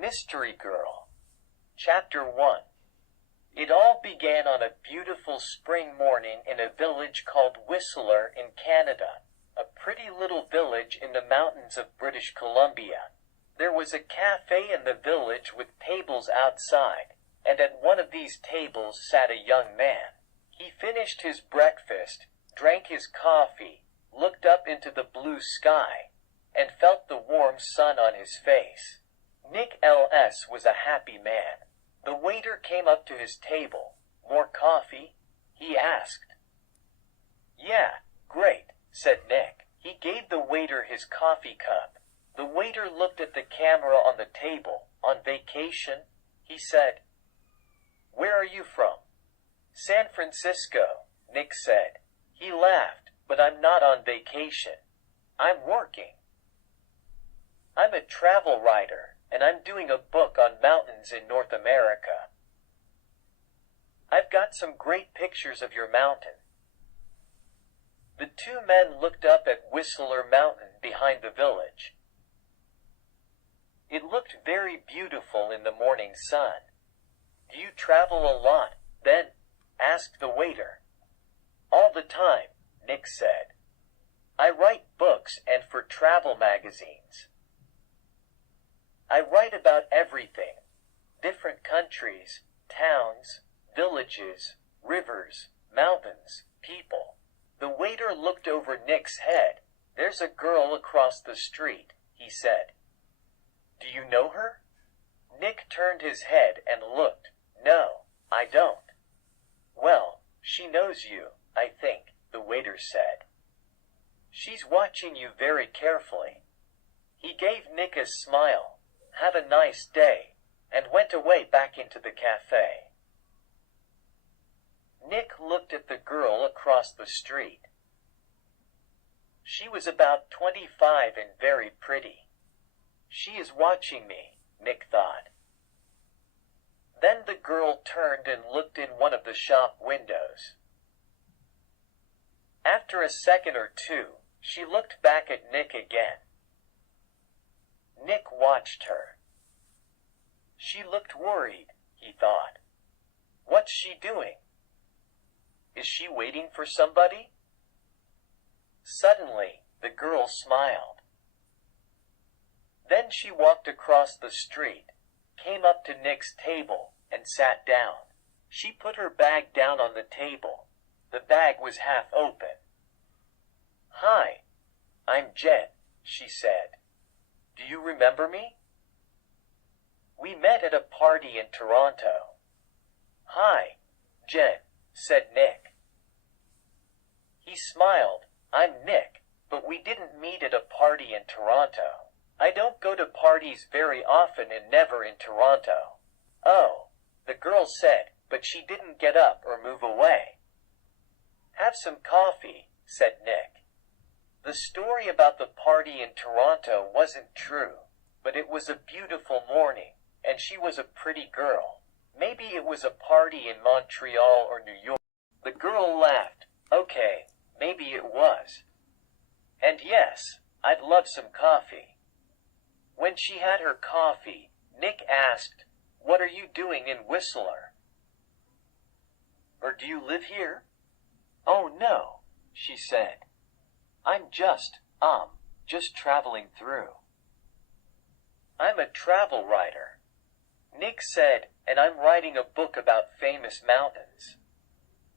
Mystery Girl. Chapter 1. It all began on a beautiful spring morning in a village called Whistler in Canada, a pretty little village in the mountains of British Columbia. There was a cafe in the village with tables outside, and at one of these tables sat a young man. He finished his breakfast, drank his coffee, looked up into the blue sky, and felt the warm sun on his face. Nick L.S. was a happy man. The waiter came up to his table. "More coffee?" he asked. "Yeah, great," said Nick. He gave the waiter his coffee cup. The waiter looked at the camera on the table. "On vacation?" he said. "Where are you from?" "San Francisco," Nick said. He laughed. "But I'm not on vacation. I'm working. I'm a travel writer, and I'm doing a book on mountains in North America. I've got some great pictures of your mountain." The two men looked up at Whistler Mountain behind the village. It looked very beautiful in the morning sun. "Do you travel a lot, then?" asked the waiter. "All the time," Nick said. "I write books and for travel magazines. I write about everything, different countries, towns, villages, rivers, mountains, people." The waiter looked over Nick's head. "There's a girl across the street," he said. "Do you know her?" Nick turned his head and looked. "No, I don't." "Well, she knows you, I think," the waiter said. "She's watching you very carefully." He gave Nick a smile. "Have a nice day," and went away back into the cafe. Nick looked at the girl across the street. She was about 25 and very pretty. "She is watching me," Nick thought. Then the girl turned and looked in one of the shop windows. After a second or two, she looked back at Nick again. Nick watched her. She looked worried, he thought. What's she doing? Is she waiting for somebody? Suddenly, the girl smiled. Then she walked across the street, came up to Nick's table, and sat down. She put her bag down on the table. The bag was half open. "Hi, I'm Jen," she said. "Do you remember me?" "We met at a party in Toronto." "Hi, Jen," said Nick. He smiled. "I'm Nick, but we didn't meet at a party in Toronto. I don't go to parties very often and never in Toronto." "Oh," the girl said, but she didn't get up or move away. "Have some coffee," said Nick. The story about the party in Toronto wasn't true, but it was a beautiful morning, and she was a pretty girl. Maybe it was a party in Montreal or New York. The girl laughed. "Okay, maybe it was. And yes, I'd love some coffee." When she had her coffee, Nick asked, "What are you doing in Whistler? Or do you live here?" "Oh no," she said. "I'm just traveling through. I'm a travel writer." Nick said, "And I'm writing a book about famous mountains."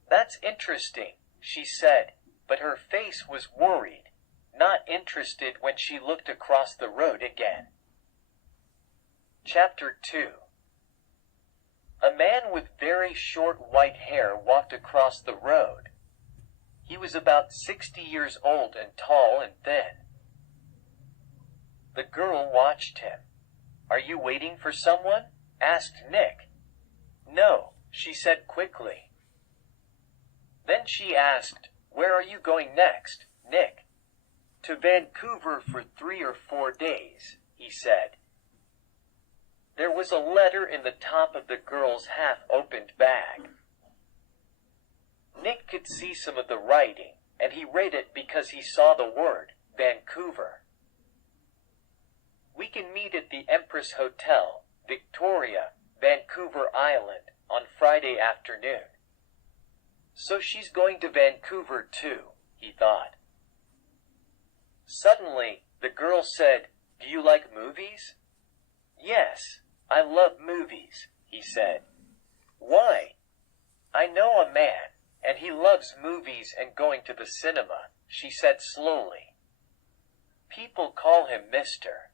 "That's interesting," she said, but her face was worried, not interested when she looked across the road again. Chapter 2. A man with very short white hair walked across the road. He was about 60 years old and tall and thin. The girl watched him. "Are you waiting for someone?" asked Nick. "No," she said quickly. Then she asked, "Where are you going next, Nick?" "To Vancouver for 3 or 4 days," he said. There was a letter in the top of the girl's half-opened bag. Nick could see some of the writing, and he read it because he saw the word Vancouver. "We can meet at the Empress Hotel," Victoria, Vancouver Island, on Friday afternoon. So she's going to Vancouver too, he thought. Suddenly, the girl said, "Do you like movies?" "Yes, I love movies," he said. "Why?" "I know a man, and he loves movies and going to the cinema," she said slowly. "People call him Mr.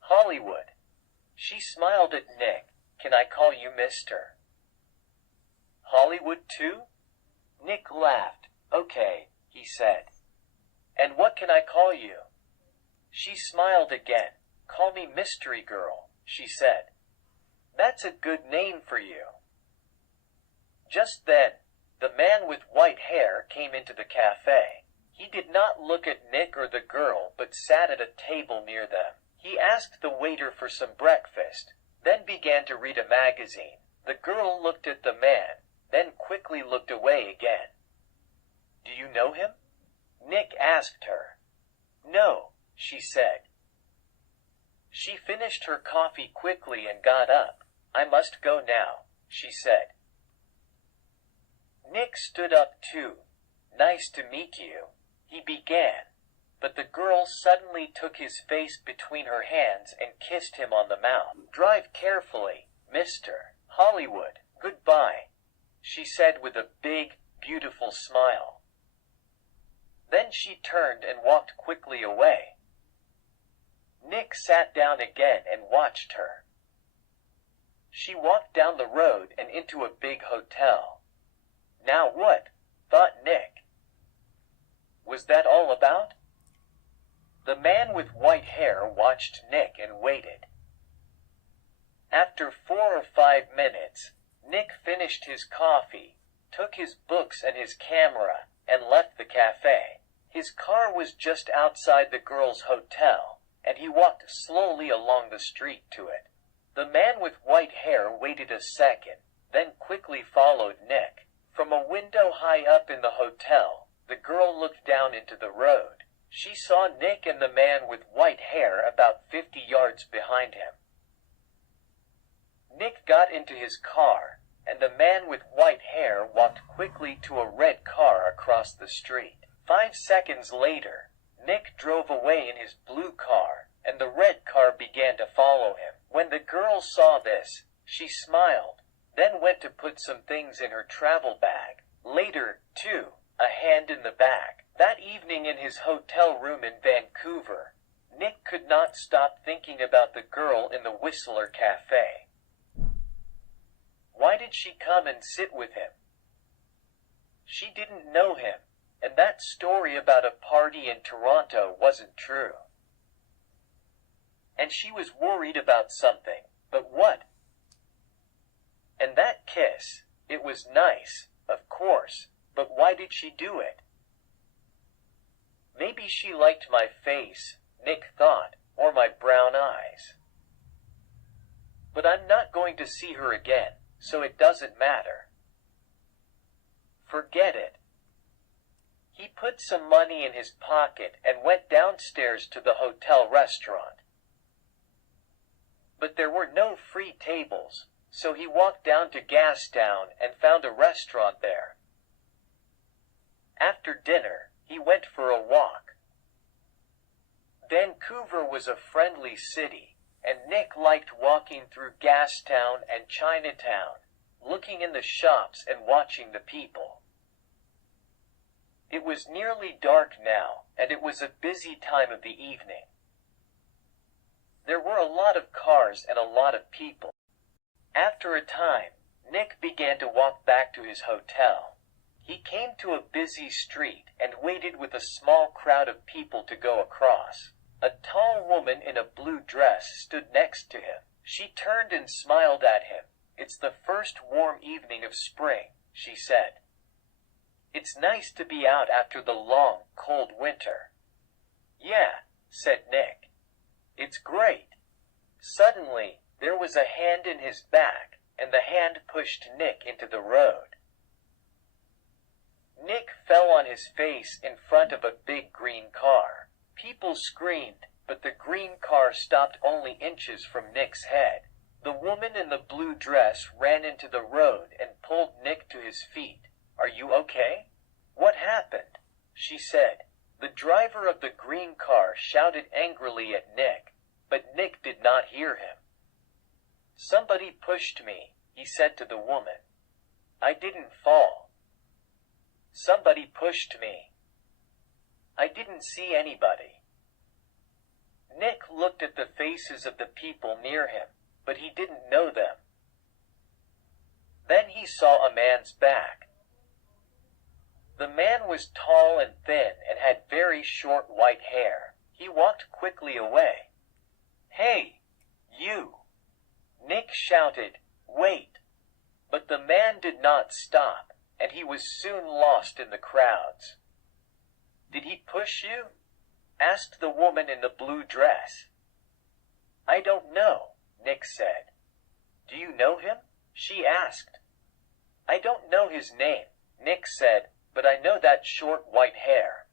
Hollywood." She smiled at Nick. "Can I call you Mr. Hollywood too?" Nick laughed. "Okay," he said. "And what can I call you?" She smiled again. "Call me Mystery Girl," she said. "That's a good name for you." Just then, the man with white hair came into the cafe. He did not look at Nick or the girl, but sat at a table near them. He asked the waiter for some breakfast, then began to read a magazine. The girl looked at the man, then quickly looked away again. "Do you know him?" Nick asked her. "No," she said. She finished her coffee quickly and got up. "I must go now," she said. Nick stood up too. "Nice to meet you," he began, but the girl suddenly took his face between her hands and kissed him on the mouth. "Drive carefully, Mr. Hollywood. Goodbye," she said with a big, beautiful smile. Then she turned and walked quickly away. Nick sat down again and watched her. She walked down the road and into a big hotel. Now what? Thought Nick. Was that all about? The man with white hair watched Nick and waited. After 4 or 5 minutes, Nick finished his coffee, took his books and his camera, and left the cafe. His car was just outside the girl's hotel, and he walked slowly along the street to it. The man with white hair waited a second, then quickly followed Nick. From a window high up in the hotel, the girl looked down into the road. She saw Nick and the man with white hair about 50 yards behind him. Nick got into his car, and the man with white hair walked quickly to a red car across the street. 5 seconds later, Nick drove away in his blue car, and the red car began to follow him. When the girl saw this, she smiled, then went to put some things in her travel bag. Later, too, a hand in the bag. That evening in his hotel room in Vancouver, Nick could not stop thinking about the girl in the Whistler Cafe. Why did she come and sit with him? She didn't know him, and that story about a party in Toronto wasn't true. And she was worried about something, but what? And that kiss, it was nice, of course, but why did she do it? Maybe she liked my face, Nick thought, or my brown eyes. But I'm not going to see her again, so it doesn't matter. Forget it. He put some money in his pocket and went downstairs to the hotel restaurant. But there were no free tables, so he walked down to Gastown and found a restaurant there. After dinner, he went for a walk. Vancouver was a friendly city, and Nick liked walking through Gastown and Chinatown, looking in the shops and watching the people. It was nearly dark now, and it was a busy time of the evening. There were a lot of cars and a lot of people. After a time, Nick began to walk back to his hotel. He came to a busy street and waited with a small crowd of people to go across. A tall woman in a blue dress stood next to him. She turned and smiled at him. "It's the first warm evening of spring," she said. "It's nice to be out after the long, cold winter." "Yeah," said Nick. "It's great." Suddenly, there was a hand in his back, and the hand pushed Nick into the road. Nick fell on his face in front of a big green car. People screamed, but the green car stopped only inches from Nick's head. The woman in the blue dress ran into the road and pulled Nick to his feet. "Are you okay? What happened?" she said. The driver of the green car shouted angrily at Nick, but Nick did not hear him. "Somebody pushed me," he said to the woman. "I didn't fall. Somebody pushed me. I didn't see anybody." Nick looked at the faces of the people near him, but he didn't know them. Then he saw a man's back. The man was tall and thin and had very short white hair. He walked quickly away. "Hey, you!" Nick shouted, "Wait!" But the man did not stop, and he was soon lost in the crowds. "Did he push you?" asked the woman in the blue dress. "I don't know," Nick said. "Do you know him?" she asked. "I don't know his name," Nick said, "but I know that short white hair."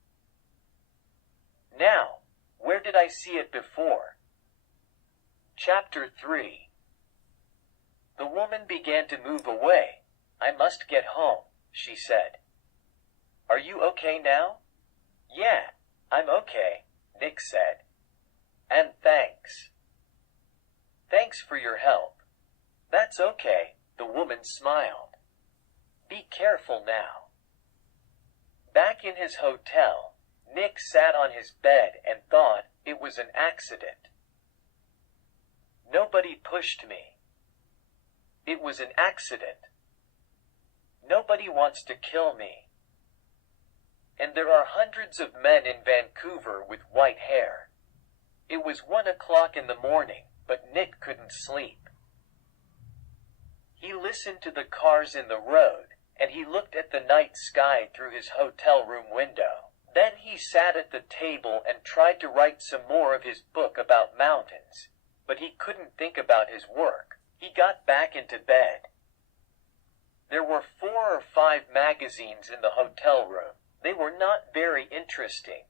Now, where did I see it before? Chapter 3. The woman began to move away. "I must get home," she said. "Are you okay now?" "Yeah, I'm okay," Nick said. "And thanks." "Thanks for your help." "That's okay," the woman smiled. "Be careful now." Back in his hotel, Nick sat on his bed and thought it was an accident. Nobody pushed me. It was an accident. Nobody wants to kill me. And there are hundreds of men in Vancouver with white hair. It was 1 o'clock in the morning, but Nick couldn't sleep. He listened to the cars in the road, and he looked at the night sky through his hotel room window. Then he sat at the table and tried to write some more of his book about mountains, but he couldn't think about his work. He got back into bed. There were 4 or 5 magazines in the hotel room. They were not very interesting,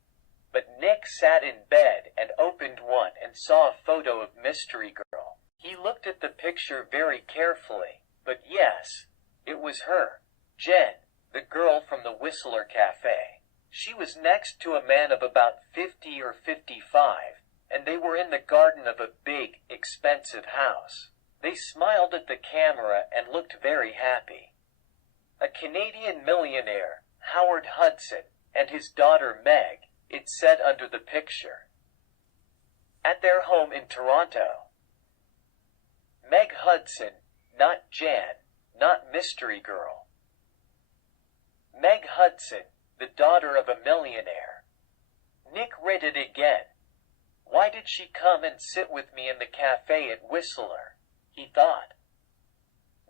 but Nick sat in bed and opened one and saw a photo of Mystery Girl. He looked at the picture very carefully, but yes, it was her. Jen, the girl from the Whistler Cafe. She was next to a man of about 50 or 55, and they were in the garden of a big, expensive house. They smiled at the camera and looked very happy. A Canadian millionaire, Howard Hudson, and his daughter Meg, it said under the picture. At their home in Toronto. Meg Hudson, not Jan, not Mystery Girl. Meg Hudson, the daughter of a millionaire. Nick read it again. Why did she come and sit with me in the cafe at Whistler? He thought.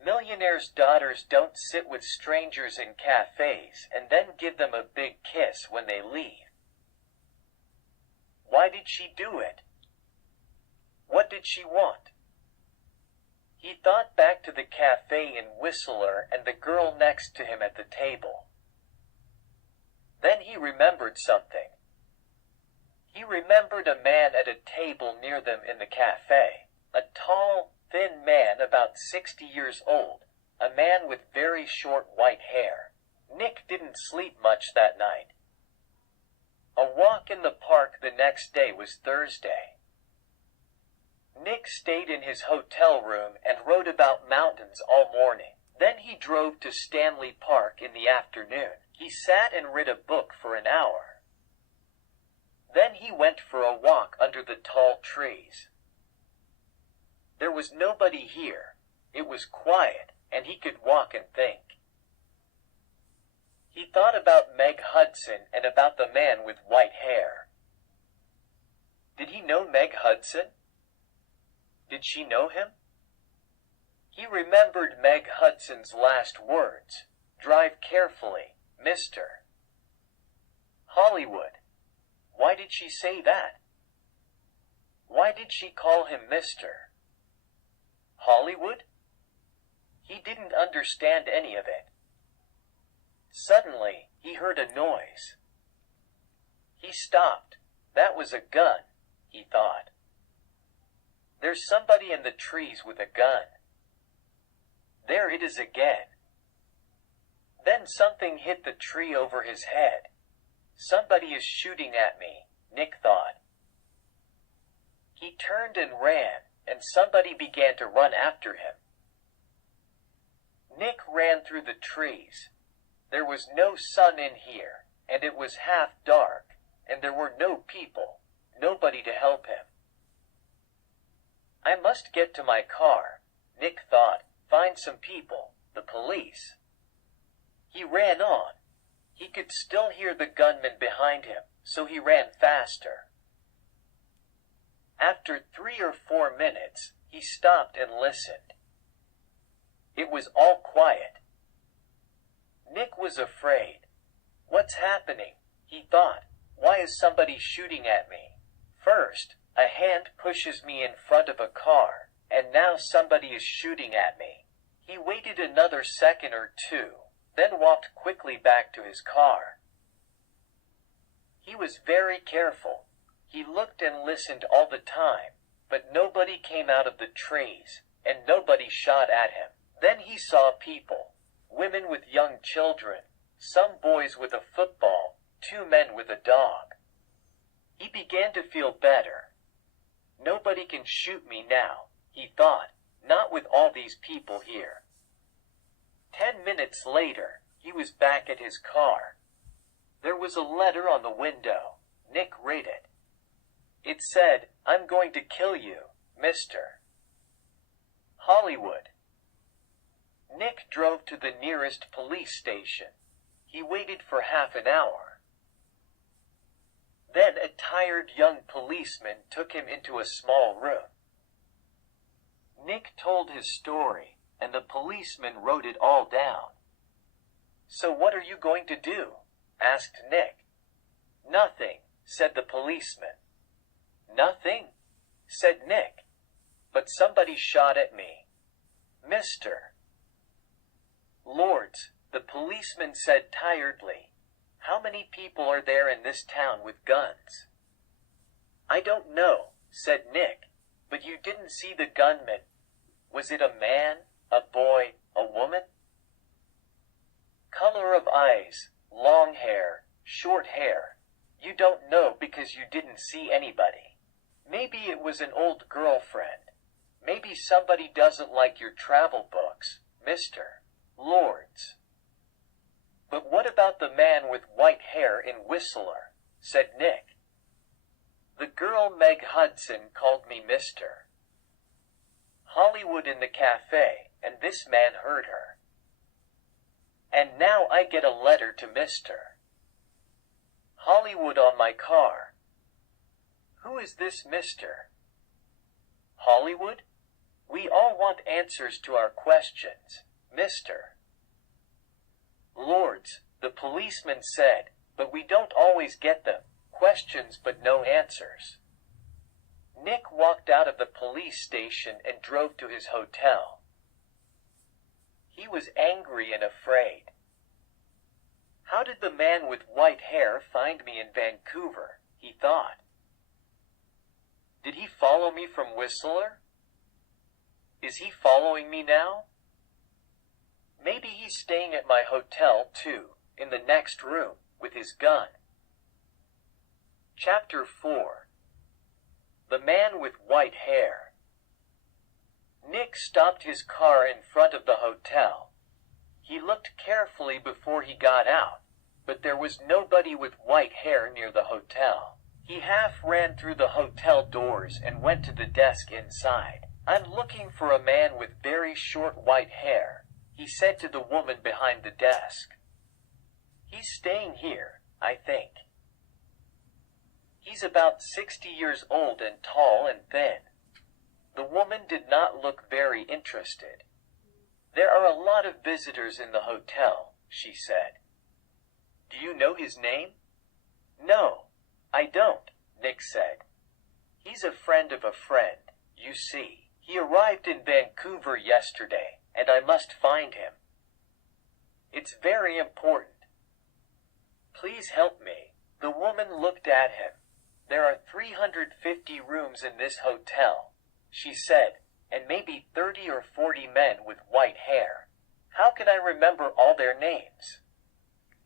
Millionaires' daughters don't sit with strangers in cafes and then give them a big kiss when they leave. Why did she do it? What did she want? He thought back to the cafe in Whistler and the girl next to him at the table. Then he remembered something. He remembered a man at a table near them in the cafe. A tall, thin man about 60 years old. A man with very short white hair. Nick didn't sleep much that night. A walk in the park the next day was Thursday. Nick stayed in his hotel room and wrote about mountains all morning. Then he drove to Stanley Park in the afternoon. He sat and read a book for an hour. Then he went for a walk under the tall trees. There was nobody here. It was quiet, and he could walk and think. He thought about Meg Hudson and about the man with white hair. Did he know Meg Hudson? Did she know him? He remembered Meg Hudson's last words. Drive carefully, mister. Hollywood. Why did she say that? Why did she call him mister? Hollywood? He didn't understand any of it. Suddenly, he heard a noise. He stopped. That was a gun. he thought. There's somebody in the trees with a gun. There it is again. Then something hit the tree over his head. Somebody is shooting at me, Nick thought. He turned and ran, and somebody began to run after him. Nick ran through the trees. There was no sun in here, and it was half dark, and there were no people, nobody to help him. I must get to my car, Nick thought, find some people, the police. He ran on. He could still hear the gunman behind him, so he ran faster. After 3 or 4 minutes, he stopped and listened. It was all quiet. Nick was afraid. What's happening? He thought. Why is somebody shooting at me? First, a hand pushes me in front of a car, and now somebody is shooting at me. He waited another second or two, then walked quickly back to his car. He was very careful. He looked and listened all the time, but nobody came out of the trees, and nobody shot at him. Then he saw people, women with young children, some boys with a football, 2 men with a dog. He began to feel better. Nobody can shoot me now, he thought, not with all these people here. 10 minutes later, he was back at his car. There was a letter on the window. Nick read it. It said, I'm going to kill you, mister. Hollywood. Nick drove to the nearest police station. He waited for half an hour. Then a tired young policeman took him into a small room. Nick told his story, and the policeman wrote it all down. So what are you going to do? Asked Nick. Nothing, said the policeman. Nothing, said Nick. But somebody shot at me. Mister. Lords, the policeman said tiredly, how many people are there in this town with guns? I don't know, said Nick, but you didn't see the gunman. Was it a man, a boy, a woman? Color of eyes, long hair, short hair. You don't know because you didn't see anybody. Maybe it was an old girlfriend. Maybe somebody doesn't like your travel books, mister. Lords. But what about the man with white hair in Whistler? Said Nick. The girl Meg Hudson called me mister. Hollywood in the cafe, and this man heard her. And now I get a letter to mister. Hollywood on my car. Who is this mister? Hollywood? We all want answers to our questions, mister. Lords, the policeman said, but we don't always get them. Questions but no answers. Nick walked out of the police station and drove to his hotel. He was angry and afraid. How did the man with white hair find me in Vancouver? He thought. Did he follow me from Whistler? Is he following me now? Maybe he's staying at my hotel, too, in the next room, with his gun. Chapter 4. The Man with White Hair. Nick stopped his car in front of the hotel. He looked carefully before he got out, but there was nobody with white hair near the hotel. He half ran through the hotel doors and went to the desk inside. I'm looking for a man with very short white hair, he said to the woman behind the desk. He's staying here, I think. He's about 60 years old and tall and thin. The woman did not look very interested. There are a lot of visitors in the hotel, she said. Do you know his name? No, I don't, Nick said. He's a friend of a friend, you see. He arrived in Vancouver yesterday, and I must find him. It's very important. Please help me. The woman looked at him. "There are 350 rooms in this hotel," she said, "and maybe 30 or 40 men with white hair. How can I remember all their names?"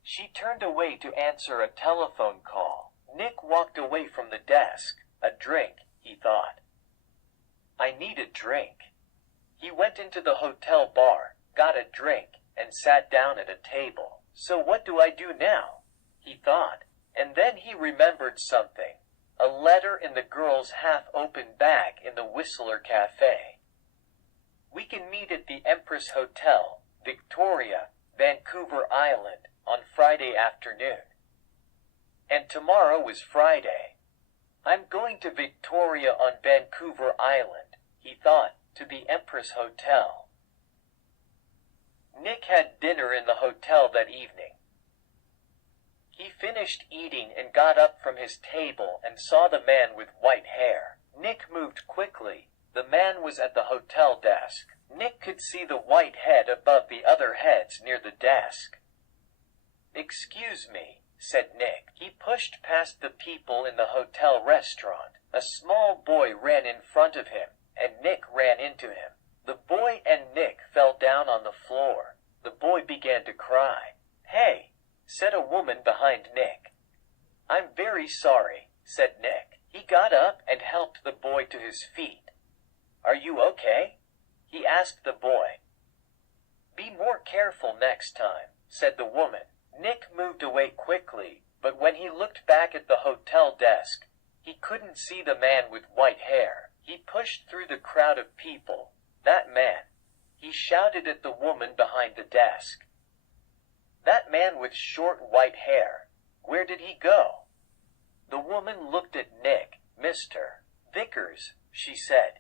She turned away to answer a telephone call. Nick walked away from the desk. A drink, he thought. "I need a drink." He went into the hotel bar, got a drink, and sat down at a table. "So what do I do now?" he thought. And then he remembered something. A letter in the girl's half-open bag in the Whistler Cafe. "We can meet at the Empress Hotel, Victoria, Vancouver Island, on Friday afternoon." And tomorrow was Friday. "I'm going to Victoria on Vancouver Island," he thought, "to the Empress Hotel." Nick had dinner in the hotel that evening. He finished eating and got up from his table and saw the man with white hair. Nick moved quickly. The man was at the hotel desk. Nick could see the white head above the other heads near the desk. "Excuse me," said Nick. He pushed past the people in the hotel restaurant. A small boy ran in front of him, and Nick ran into him. The boy and Nick fell down on the floor. The boy began to cry. "Hey," said a woman behind Nick. "I'm very sorry," said Nick. He got up and helped the boy to his feet. "Are you okay?" he asked the boy. "Be more careful next time," said the woman. Nick moved away quickly, but when he looked back at the hotel desk, he couldn't see the man with white hair. He pushed through the crowd of people. "That man!" he shouted at the woman behind the desk. "That man with short white hair. Where did he go?" The woman looked at Nick. "Mr. Vickers," she said.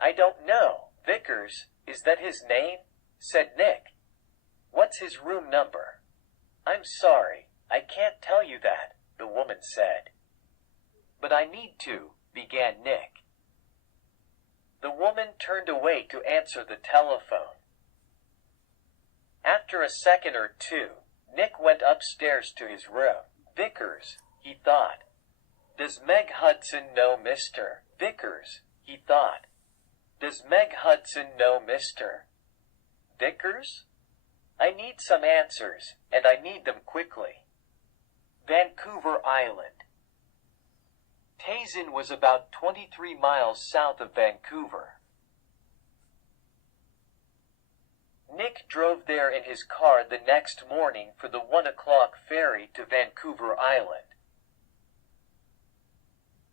"I don't know. Vickers, is that his name?" said Nick. "What's his room number?" "I'm sorry, I can't tell you that," the woman said. "But I need to," began Nick. The woman turned away to answer the telephone. After a second or two, Nick went upstairs to his room. "Vickers," he thought. "Does Meg Hudson know Mr. Vickers?" he thought. "Does Meg Hudson know Mr. Vickers? I need some answers, and I need them quickly." Vancouver Island. Tazen was about 23 miles south of Vancouver. Nick drove there in his car the next morning for the 1 o'clock ferry to Vancouver Island.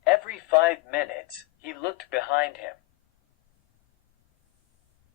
Every 5 minutes, he looked behind him.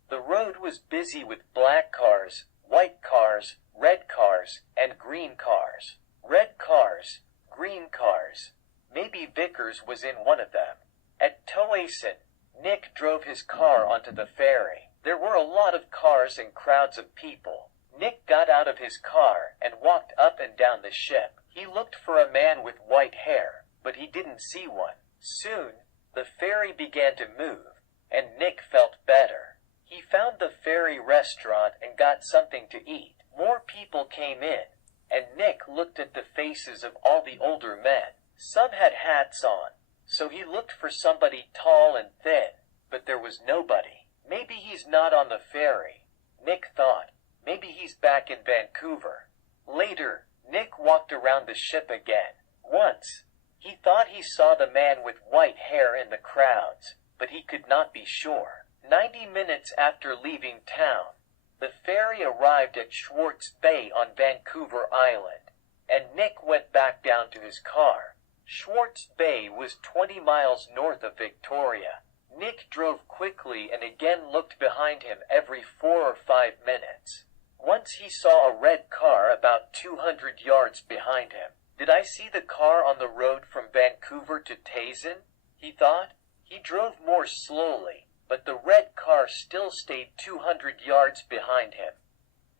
The road was busy with black cars, white cars, red cars, and green cars. Red cars, green cars. Maybe Vickers was in one of them. At Tazen, Nick drove his car onto the ferry. There were a lot of cars and crowds of people. Nick got out of his car and walked up and down the ship. He looked for a man with white hair, but he didn't see one. Soon, the ferry began to move, and Nick felt better. He found the ferry restaurant and got something to eat. More people came in, and Nick looked at the faces of all the older men. Some had hats on, so he looked for somebody tall and thin, but there was nobody. Maybe he's not on the ferry, Nick thought. Maybe he's back in Vancouver. Later, Nick walked around the ship again. Once, he thought he saw the man with white hair in the crowds, but he could not be sure. 90 minutes after leaving town, the ferry arrived at Schwartz Bay on Vancouver Island, and Nick went back down to his car. Schwartz Bay was 20 miles north of Victoria. Nick drove quickly and again looked behind him every 4 or 5 minutes. Once he saw a red car about 200 yards behind him. Did I see the car on the road from Vancouver to Tazen? He thought. He drove more slowly, but the red car still stayed 200 yards behind him,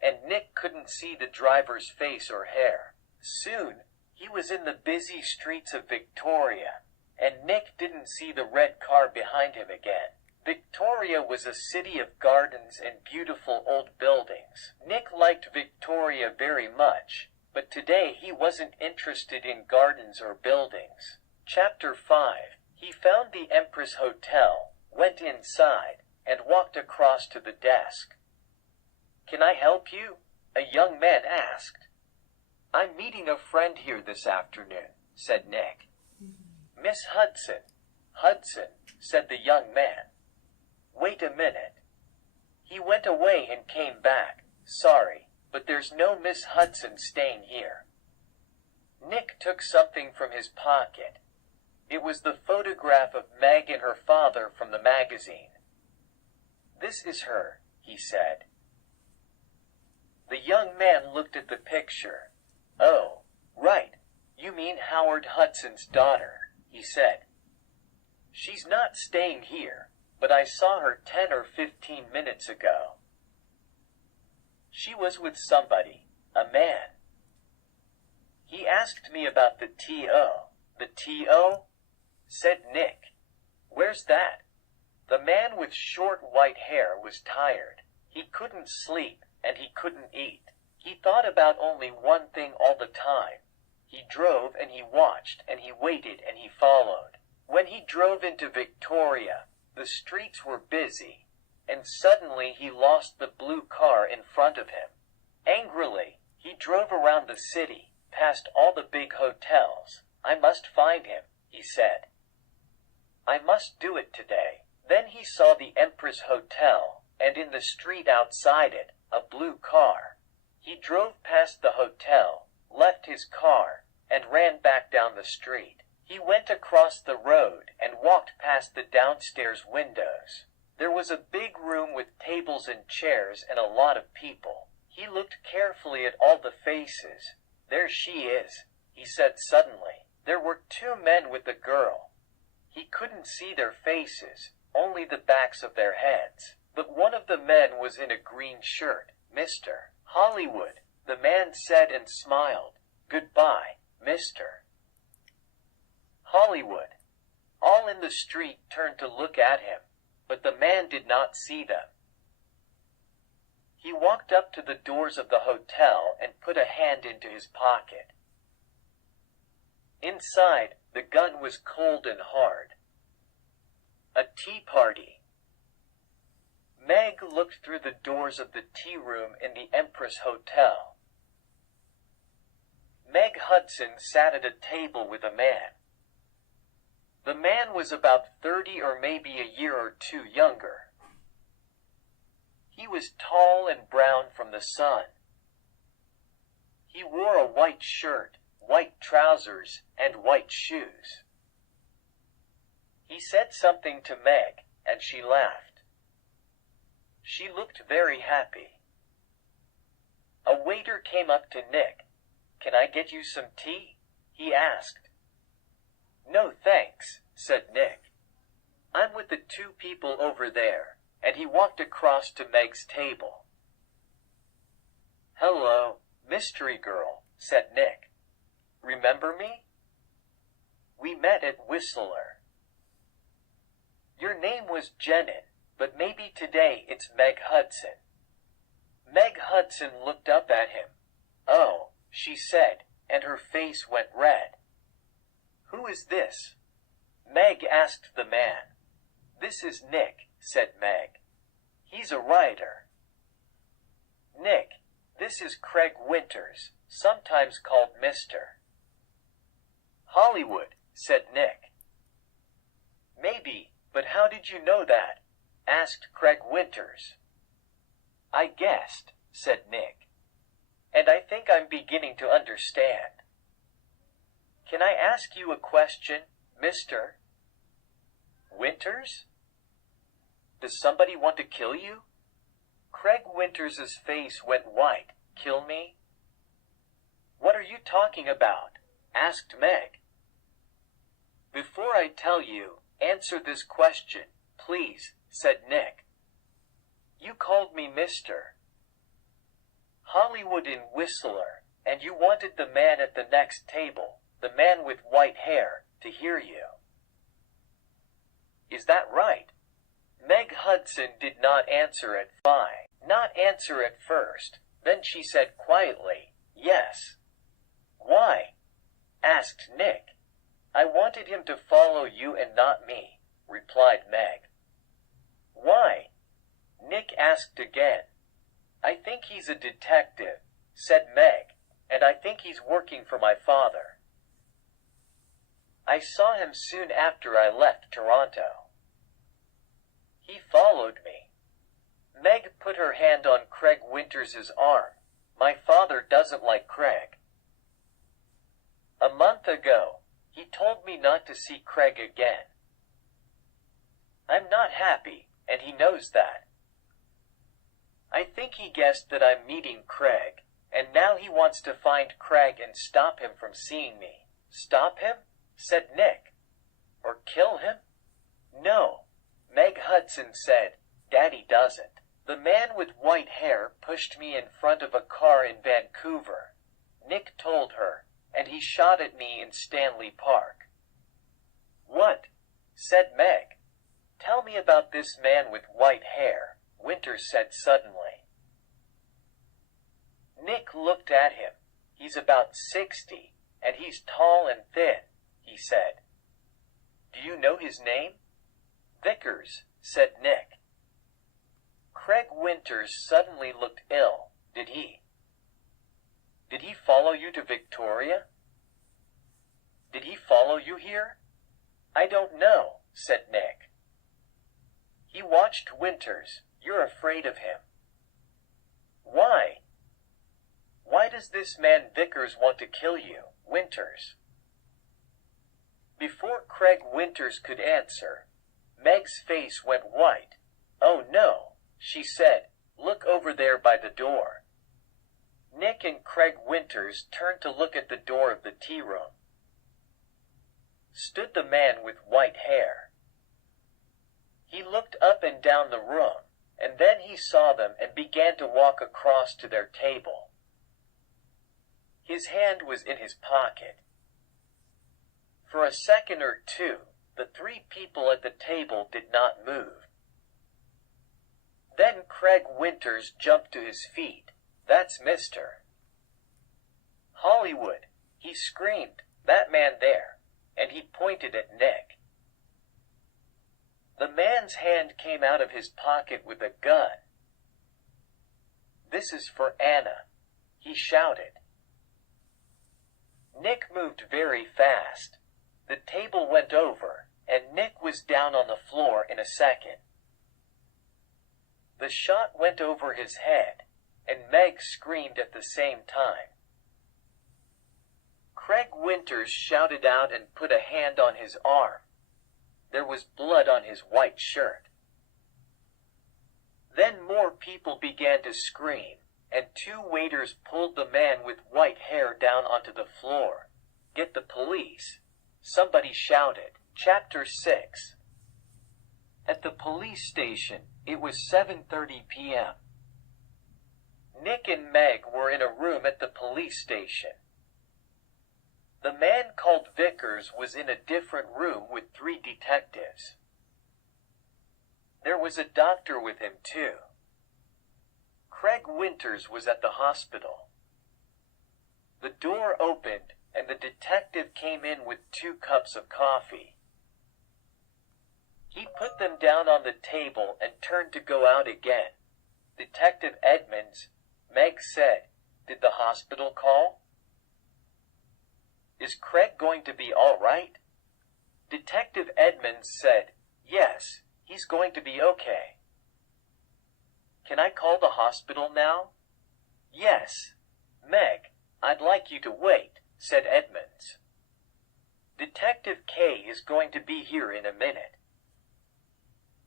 and Nick couldn't see the driver's face or hair. Soon, he was in the busy streets of Victoria, and Nick didn't see the red car behind him again. Victoria was a city of gardens and beautiful old buildings. Nick liked Victoria very much, but today he wasn't interested in gardens or buildings. Chapter 5. He found the Empress Hotel, went inside, and walked across to the desk. "Can I help you?" a young man asked. "I'm meeting a friend here this afternoon," said Nick. "Miss Hudson." "Hudson," said the young man. "Wait a minute." He went away and came back. "Sorry, but there's no Miss Hudson staying here." Nick took something from his pocket. It was the photograph of Meg and her father from the magazine. "This is her," he said. The young man looked at the picture. "Oh, right, you mean Howard Hudson's daughter," he said. "She's not staying here, but I saw her 10 or 15 minutes ago. She was with somebody, a man. He asked me about the T.O. "The T.O.?" said Nick. "Where's that?" The man with short white hair was tired. He couldn't sleep, and he couldn't eat. He thought about only one thing all the time. He drove and he watched and he waited and he followed. When he drove into Victoria, the streets were busy, and suddenly he lost the blue car in front of him. Angrily, he drove around the city, past all the big hotels. "I must find him," he said. "I must do it today." Then he saw the Empress Hotel, and in the street outside it, a blue car. He drove past the hotel, left his car, and ran back down the street. He went across the road and walked past the downstairs windows. There was a big room with tables and chairs and a lot of people. He looked carefully at all the faces. "There she is," he said suddenly. There were 2 men with a girl. He couldn't see their faces, only the backs of their heads. But one of the men was in a green shirt. "Mr. Hollywood," the man said and smiled. "Goodbye, Mr. Hollywood." All in the street turned to look at him, but the man did not see them. He walked up to the doors of the hotel and put a hand into his pocket. Inside, the gun was cold and hard. A tea party. Meg looked through the doors of the tea room in the Empress Hotel. Meg Hudson sat at a table with a man. The man was about 30 or maybe a year or 2 younger. He was tall and brown from the sun. He wore a white shirt, white trousers, and white shoes. He said something to Meg, and she laughed. She looked very happy. A waiter came up to Nick. "Can I get you some tea?" he asked. "No, thanks," said Nick. "I'm with the 2 people over there," and he walked across to Meg's table. "Hello, mystery girl," said Nick. "Remember me? We met at Whistler. Your name was Jenin, but maybe today it's Meg Hudson." Meg Hudson looked up at him. "Oh," she said, and her face went red. "Who is this?" Meg asked the man. "This is Nick," said Meg. "He's a writer." "Nick, this is Craig Winters, sometimes called Mr. Hollywood," said Nick. "Maybe, but how did you know that?" asked Craig Winters. "I guessed," said Nick. "And I think I'm beginning to understand. Can I ask you a question, Mr. Winters? Does somebody want to kill you?" Craig Winters's face went white. "Kill me?" "What are you talking about?" asked Meg. "Before I tell you, answer this question, please," said Nick. "You called me Mr. Hollywood in Whistler, and you wanted the man at the next table, the man with white hair, to hear you. Is that right?" Meg Hudson did not answer at first. Then she said quietly, "Yes." "Why?" asked Nick. I wanted him to follow you and not me, replied Meg. Why? Nick asked again. I think he's a detective, said Meg, and I think he's working for my father. I saw him soon after I left Toronto. He followed me. Meg put her hand on Craig Winters's arm. My father doesn't like Craig. A month ago, he told me not to see Craig again. I'm not happy, and he knows that. I think he guessed that I'm meeting Craig, and now he wants to find Craig and stop him from seeing me. Stop him? Said Nick. Or kill him? No, Meg Hudson said. Daddy doesn't. The man with white hair pushed me in front of a car in Vancouver, Nick told her, and he shot at me in Stanley Park. What? Said Meg. Tell me about this man with white hair, Winters said suddenly. Nick looked at him. He's about 60, and he's tall and thin, he said. Do you know his name? Vickers, said Nick. Craig Winters suddenly looked ill, did he? Did he follow you to Victoria? Did he follow you here? I don't know, said Nick. He watched Winters. You're afraid of him. Why? Why does this man Vickers want to kill you, Winters? Before Craig Winters could answer, Meg's face went white. Oh no, she said, look over there by the door. Nick and Craig Winters turned to look at the door of the tea room. Stood the man with white hair. He looked up and down the room, and then he saw them and began to walk across to their table. His hand was in his pocket. For a second or two, the three people at the table did not move. Then Craig Winters jumped to his feet. That's Mr. Hollywood, he screamed, that man there, and he pointed at Nick. The man's hand came out of his pocket with a gun. This is for Anna, he shouted. Nick moved very fast. The table went over, and Nick was down on the floor in a second. The shot went over his head, and Meg screamed at the same time. Craig Winters shouted out and put a hand on his arm. There was blood on his white shirt. Then more people began to scream, and two waiters pulled the man with white hair down onto the floor. Get the police, somebody shouted. Chapter 6. At the police station, it was 7:30 p.m. Nick and Meg were in a room at the police station. The man called Vickers was in a different room with 3 detectives. There was a doctor with him, too. Craig Winters was at the hospital. The door opened, and the detective came in with 2 cups of coffee. He put them down on the table and turned to go out again. Detective Edmonds, Meg said, did the hospital call? Is Craig going to be all right? Detective Edmonds said, yes, he's going to be okay. Can I call the hospital now? Yes. Meg, I'd like you to wait, said Edmonds. Detective K is going to be here in a minute.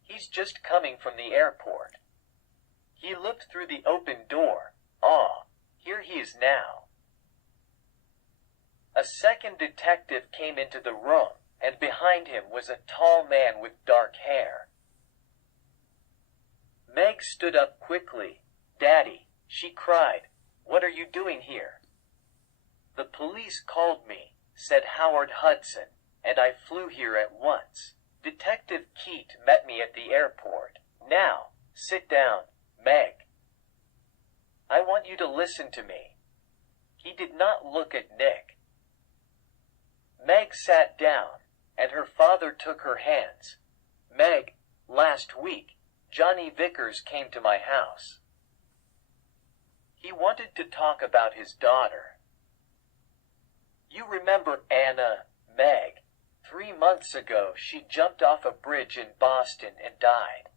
He's just coming from the airport. He looked through the open door. Ah, here he is now. A second detective came into the room, and behind him was a tall man with dark hair. Meg stood up quickly. Daddy, she cried, what are you doing here? The police called me, said Howard Hudson, and I flew here at once. Detective Keat met me at the airport. Now, sit down, Meg. I want you to listen to me. He did not look at Nick. Meg sat down, and her father took her hands. Meg, last week, Johnny Vickers came to my house. He wanted to talk about his daughter. You remember Anna, Meg? 3 months ago, she jumped off a bridge in Boston and died.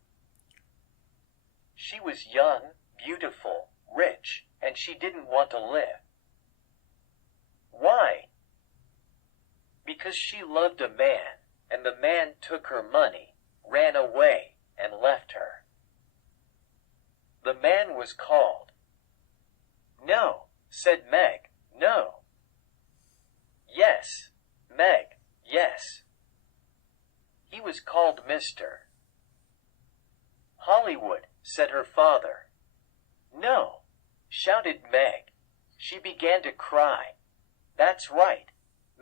She was young, beautiful, rich, and she didn't want to live. Why? Because she loved a man, and the man took her money, ran away, and left her. The man was called. No, said Meg, no. Yes, Meg, yes. He was called Mr. Hollywood, said her father. No, shouted Meg. She began to cry. That's right,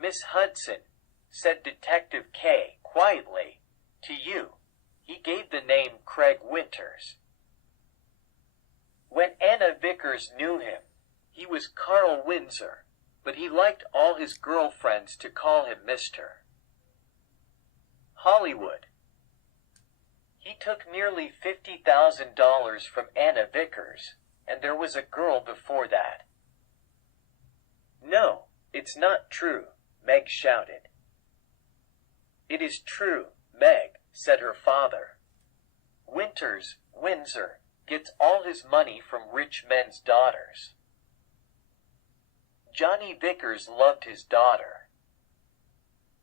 Miss Hudson, said Detective K quietly. To you. He gave the name Craig Winters. When Anna Vickers knew him, he was Carl Windsor, but he liked all his girlfriends to call him Mr. Hollywood. He took nearly $50,000 from Anna Vickers, and there was a girl before that. No, it's not true, Meg shouted. It is true, Meg, said her father. Windsor, gets all his money from rich men's daughters. Johnny Vickers loved his daughter.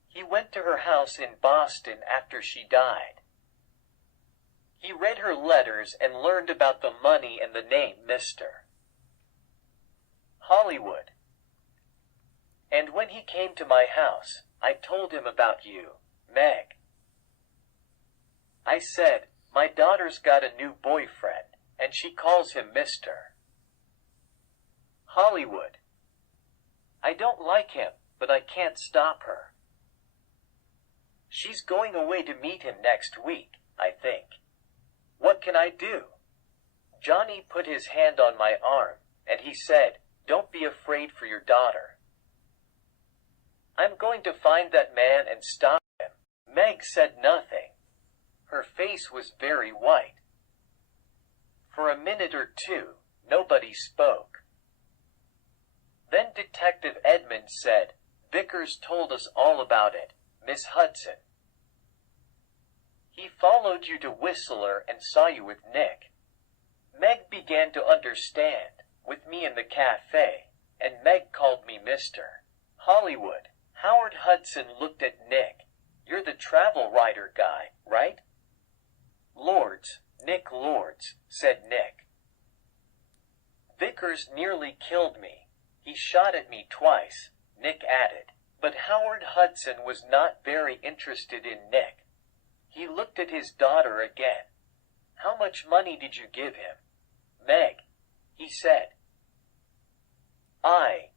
He went to her house in Boston after she died. He read her letters and learned about the money and the name Mr. Hollywood. And when he came to my house, I told him about you, Meg. I said, my daughter's got a new boyfriend, and she calls him Mr. Hollywood. I don't like him, but I can't stop her. She's going away to meet him next week, I think. What can I do? Johnny put his hand on my arm, and he said, don't be afraid for your daughter. I'm going to find that man and stop him. Meg said nothing. Her face was very white. For a minute or two, nobody spoke. Then Detective Edmonds said, Vickers told us all about it, Miss Hudson. He followed you to Whistler and saw you with Nick. Meg began to understand, with me in the cafe, and Meg called me Mr. Hollywood. Howard Hudson looked at Nick. You're the travel writer guy, right? Nick Lords, said Nick. Vickers nearly killed me. He shot at me twice, Nick added. But Howard Hudson was not very interested in Nick. He looked at his daughter again. How much money did you give him? Meg, he said. I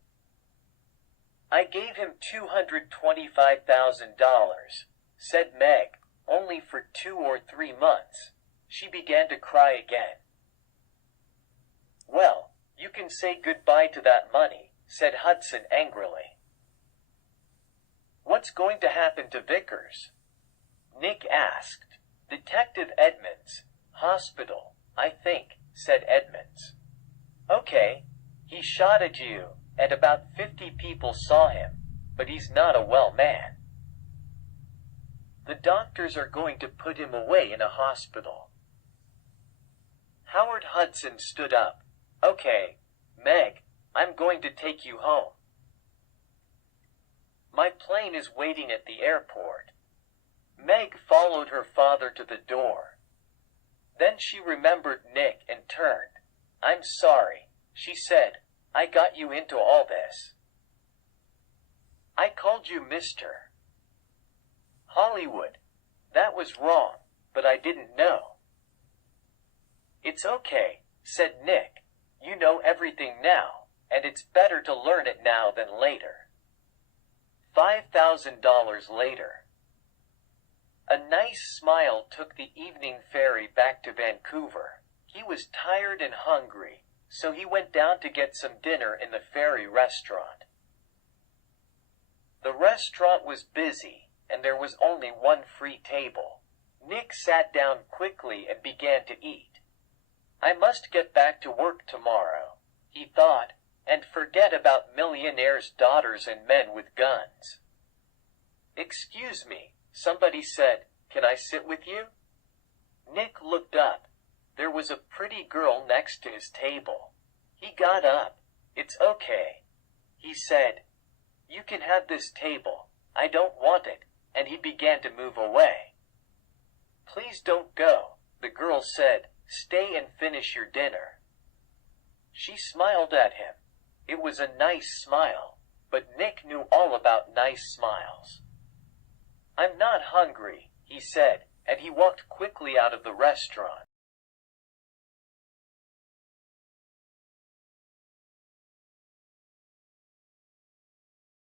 gave him $225,000, said Meg, only for 2 or 3 months. She began to cry again. Well, you can say goodbye to that money, said Hudson angrily. What's going to happen to Vickers? Nick asked. Detective Edmonds, hospital, I think, said Edmonds. Okay, he shot at you, and about 50 people saw him, but he's not a well man. The doctors are going to put him away in a hospital. Howard Hudson stood up. Okay, Meg, I'm going to take you home. My plane is waiting at the airport. Meg followed her father to the door. Then she remembered Nick and turned. I'm sorry, she said. I got you into all this. I called you Mr. Hollywood. That was wrong, but I didn't know. It's okay, said Nick. You know everything now, and it's better to learn it now than later. $5,000 later. A nice smile took the evening ferry back to Vancouver. He was tired and hungry, so he went down to get some dinner in the ferry restaurant. The restaurant was busy, and there was only one free table. Nick sat down quickly and began to eat. I must get back to work tomorrow, he thought, and forget about millionaires' daughters and men with guns. Excuse me, somebody said, can I sit with you? Nick looked up. There was a pretty girl next to his table. He got up. It's okay, he said. You can have this table. I don't want it, and he began to move away. Please don't go, the girl said. Stay and finish your dinner. She smiled at him. It was a nice smile, but Nick knew all about nice smiles. I'm not hungry, he said, and he walked quickly out of the restaurant.